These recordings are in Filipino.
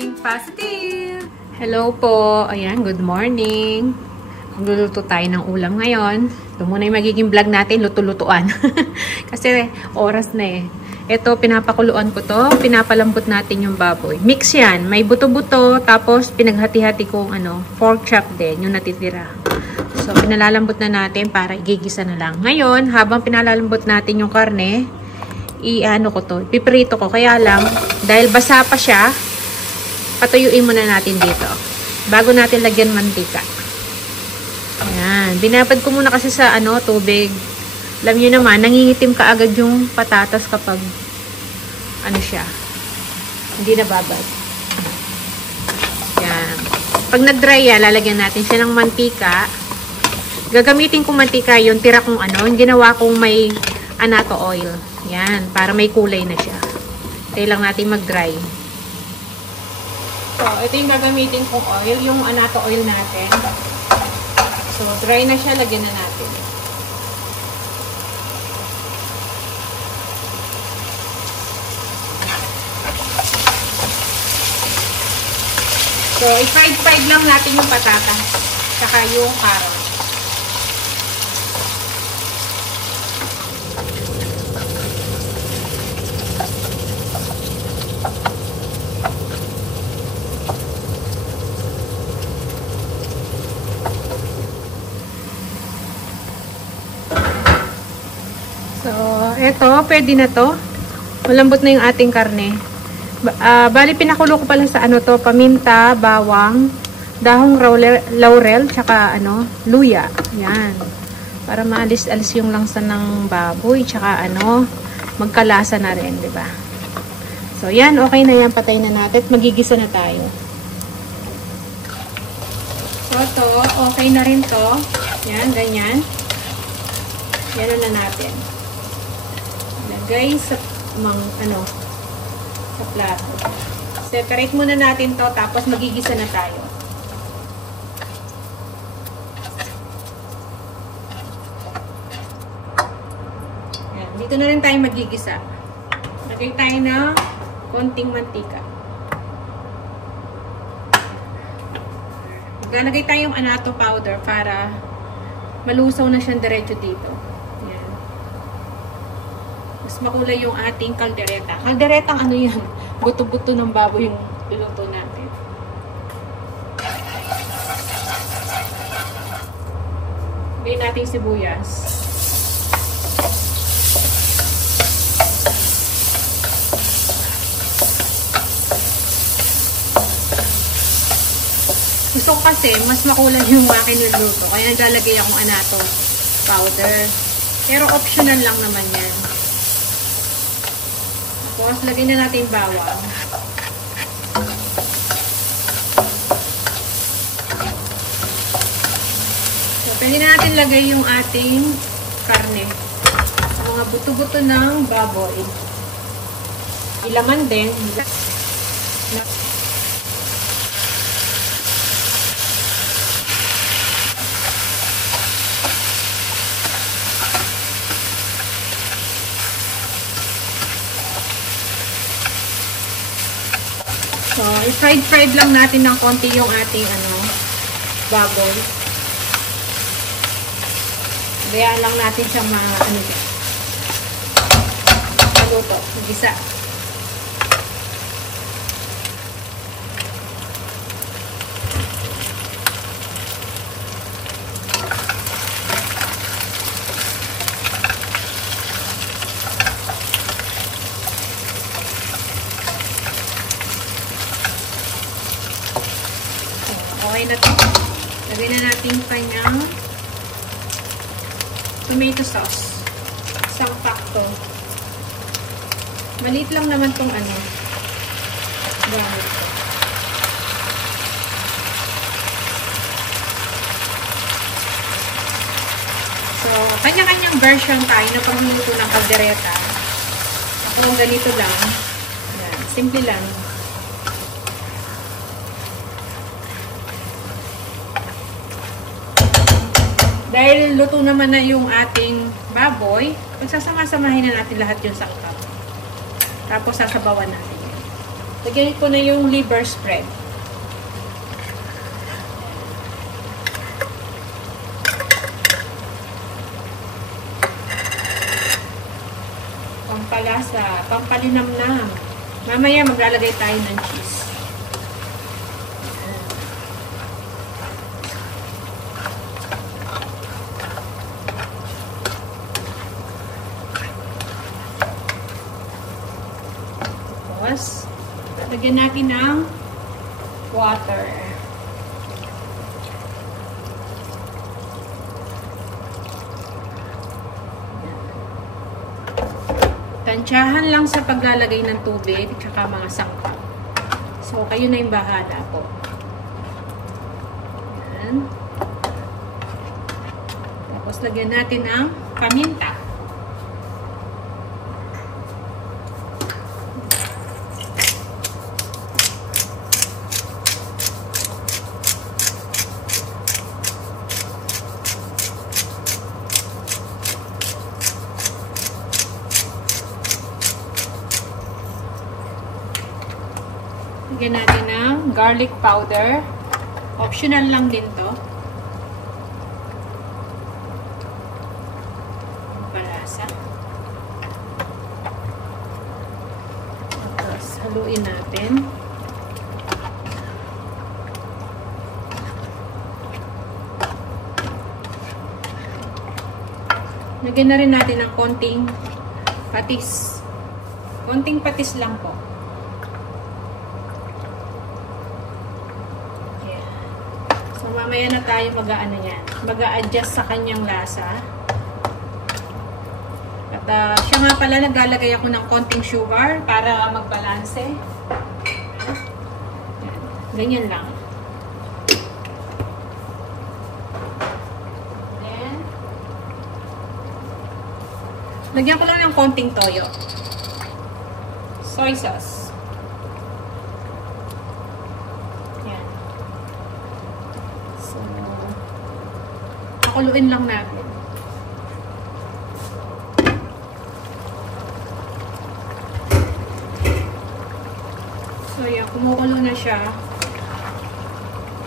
Think Positive! Hello po! Ayan, good morning! Magluluto tayo ng ulam ngayon. Ito muna yung magiging vlog natin, luto-lutuan. Kasi oras na eh. Ito, pinapakuluan ko to. Pinapalambot natin yung baboy. Mix yan. May buto-buto, tapos pinaghati-hati kong pork chop din, yung natitira. So, pinalalambot na natin para igigisa na lang. Ngayon, habang pinalalambot natin yung karne, piprito ko. Kaya lang, dahil basa pa siya, patuyuin muna natin dito. Bago natin lagyan mantika. Ayan. Binabad ko muna kasi sa tubig. Alam nyo naman, nangingitim ka agad yung patatas kapag siya. Hindi nababad. Ayan. Pag nag-dry yan, lalagyan natin siya ng mantika. Gagamitin kong mantika yun. Tira kong yung ginawa kong may annatto oil. Ayan. Para may kulay na siya. Tayo lang natin mag-dry. So, ito yung gagamitin kong oil. Yung annatto oil natin. So, dry na siya. Lagyan na natin. So, i-fried lang natin yung patatas. Saka yung carrot. So, eto, pwede na to. Malambot na yung ating karne. Bali, pinakulo ko pala sa paminta, bawang, dahong laurel, tsaka luya. Yan. Para maalis-alis yung langsa ng baboy, tsaka magkalasa na rin, di ba? So, yan, okay na yan. Patay na natin. Magigisa na tayo. So, to, okay na rin to. Yan, ganyan. Yan na natin. Lagay sa sa plato. Separate muna natin to, tapos magigisa na tayo. Ayan, dito na rin tayo magigisa. Lagay tayo ng konting mantika. Maglalagay tayong annatto powder para malusaw na siyang diretso dito. Makulay yung ating kaldereta. Kalderetang yan? Buto-buto ng baboy yung iluto natin. Lagyan natin sibuyas. Gusto ko kasi mas makulay yung aking niluto. Kaya naglalagay akong annatto powder. Pero optional lang naman yan. Tapos, lagyan na natin bawang. So, pwede na natin lagay yung ating karne. Mga buto-buto ng baboy. Ilaman din. So, i-fried lang natin ng konti yung ating baboy. Gayaan lang natin siyang maluto, gisa. Okay na ito. Lagyan na natin kanyang tomato sauce. Isang pakto. Maliit lang naman itong gamit ko. So, kanya-kanyang version tayo na pagluluto ng kaldereta. Ako ganito lang. Yan. Simple lang. Dahil luto naman na yung ating baboy, pagsasama-samahin na natin lahat yung sangkap. Tapos sasabawan natin. Lagyan ko na yung liver spread. Pampalasa, pampalinamnam. Mamaya maglalagay tayo ng cheese. Tapos, lagyan natin ng water. Tansyahan lang sa paglalagay ng tubig at mga sangkap. So, kayo na yung bahala po. Yan. Tapos, lagyan natin ang paminta. Lagyan natin ng garlic powder. Optional lang din to. Palasa. Tapos, haluin natin. Lagyan na rin natin ng konting patis. Konting patis lang po. Mamaya na tayo mag-aano yan. Mag-a-adjust sa kanyang lasa. At siya nga pala, naglalagay ako ng konting sugar para magbalanse. Ganyan lang. Then, lagyan ko lang ng konting toyo. Soy sauce. Pakuluin lang natin. So, yan. Kumukulo na siya.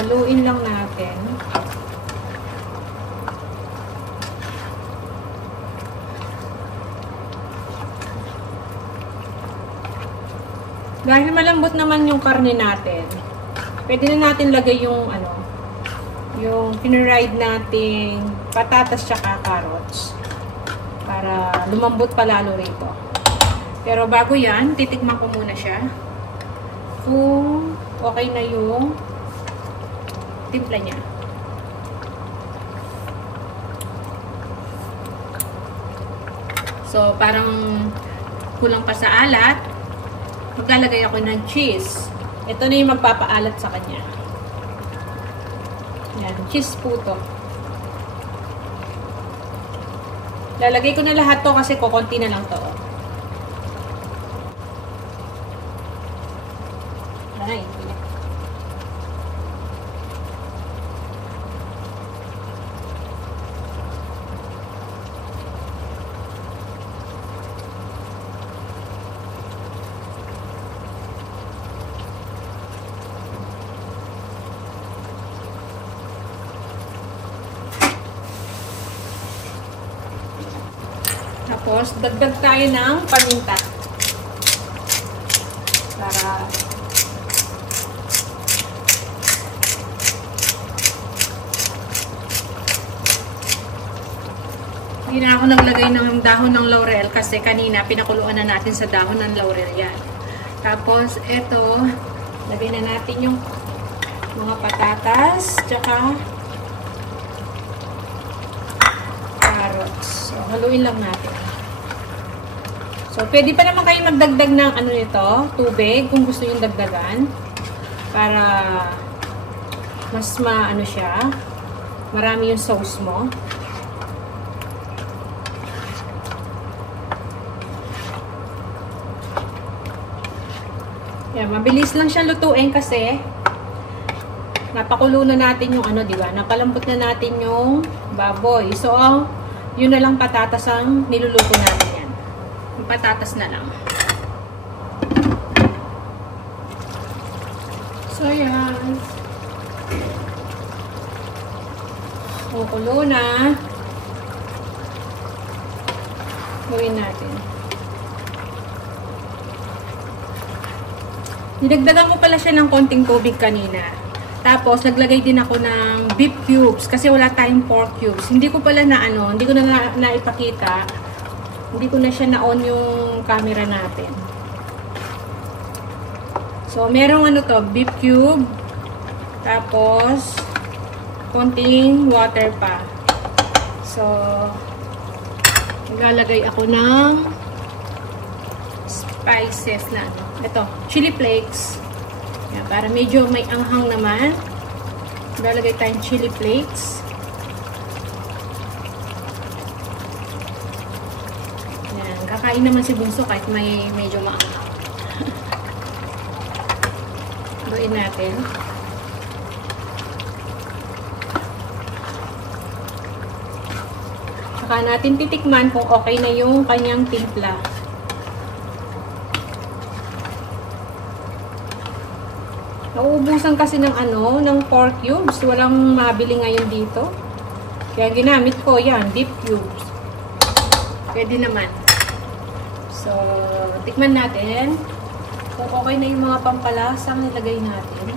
Haluin lang natin. Dahil malambot naman yung karne natin, pwede na natin lagay yung yung pinuride nating patatas tsaka carrots para lumambot pa lalo rito. Pero bago yan, titikman ko muna siya kung okay na yung timpla niya. So, parang kulang pa sa alat. Maglalagay ako ng cheese. Ito na yung magpapaalat sa kanya. Yan, cheese po to. Lalagay ko na lahat to kasi kukunti na lang to. Ay, tapos, dagdag tayo ng paminta. Para hindi na ako naglagay ng dahon ng laurel kasi kanina pinakuluan na natin sa dahon ng laurel yan. Tapos, eto, lagay na natin yung mga patatas, tsaka carrots. So, haluin lang natin. So, pwede pa naman kayo magdagdag ng nito, tubig, kung gusto yung dagdagan. Para mas siya, marami yung sauce mo. Yan, mabilis lang siya lutuin kasi napakulo na natin yung di ba? Napalambot na natin yung baboy. So, yun na lang patatas ang niluluto natin yan. Yung patatas na lang. So, yan. Kukulo na. Gawin natin. Nidagdagan ko pala siya ng konting tubig kanina. Tapos, naglagay din ako ng beef cubes kasi wala tayong pork cubes. Hindi ko pala hindi ko na naipakita. Hindi ko na siya na-on yung camera natin. So, merong beef cube. Tapos, konting water pa. So, naglalagay ako ng spices na ito, chili flakes. Yan, para medyo may anghang naman. Naglalagay tayong chili flakes. Yan, kakain naman si Bunso kahit may medyo maanghang. Luin natin. Saka natin titikman kung okay na yung kanyang timpla. Nauubusan kasi ng ng pork cubes. Walang mabili ngayon dito. Kaya ginamit ko yan, beef cubes. Pwede naman. So, tikman natin kung okay na yung mga pampalasang nilagay natin.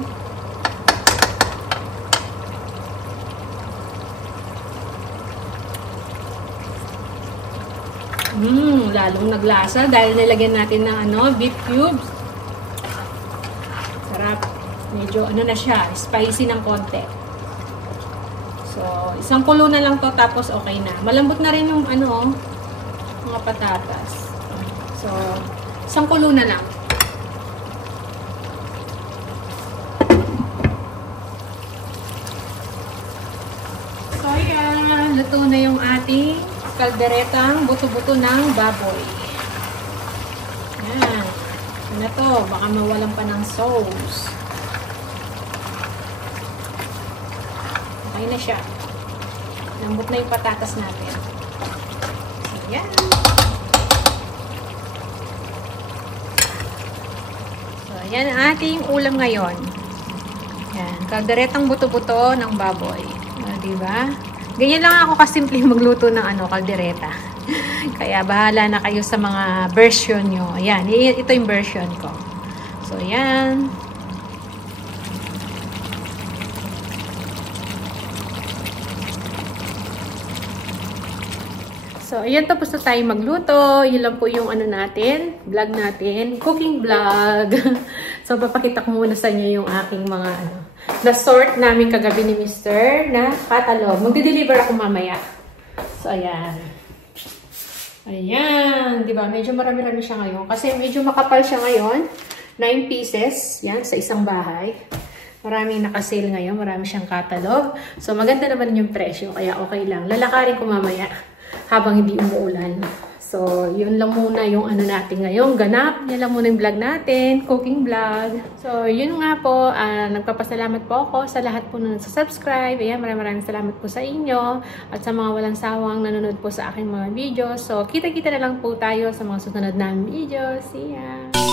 Lalong naglasa dahil nilagyan natin ng beef cubes. Sarap. Medyo na siya, spicy ng konti. So, isang kulo na lang to tapos okay na. Malambot na rin yung mga patatas. So, isang kulo na lang. So, yan. Luto na yung ating kalderetang buto-buto ng baboy. Yan. Ano to? Baka mawalan pa ng sauce. Okay na siya. Lambot na yung patatas natin. Yan. So, yan ang ating ulam ngayon. Yan. Kalderetang buto-buto ng baboy. Diba? Ganyan lang ako kasimple magluto ng kaldereta. Kaya bahala na kayo sa mga version nyo. Ayan, ito yung version ko. So, ayan. So, ayan, tapos na tayo magluto. Yun lang po yung natin, vlog natin. Cooking vlog. So, papakita ko muna sa inyo yung aking mga na-sort namin kagabi ni Mr. na catalog. Magde-deliver ako mamaya. So, ayan. Ayan. Diba? Medyo marami-rami siya ngayon. Kasi medyo makapal siya ngayon. 9 pieces. Yan, sa isang bahay. Maraming nakasale ngayon. Marami siyang catalog. So, maganda naman yung presyo. Kaya okay lang. Lalakarin ko mamaya habang hindi umuulan. So, yun lang muna yung natin ngayon. Ganap. Yan lang muna yung vlog natin. Cooking vlog. So, yun nga po. Nagpapasalamat po ako sa lahat po na subscribe. Ayan, maraming salamat po sa inyo. At sa mga walang sawang nanonood po sa aking mga videos. So, kita-kita na lang po tayo sa mga susunod na videos. See ya!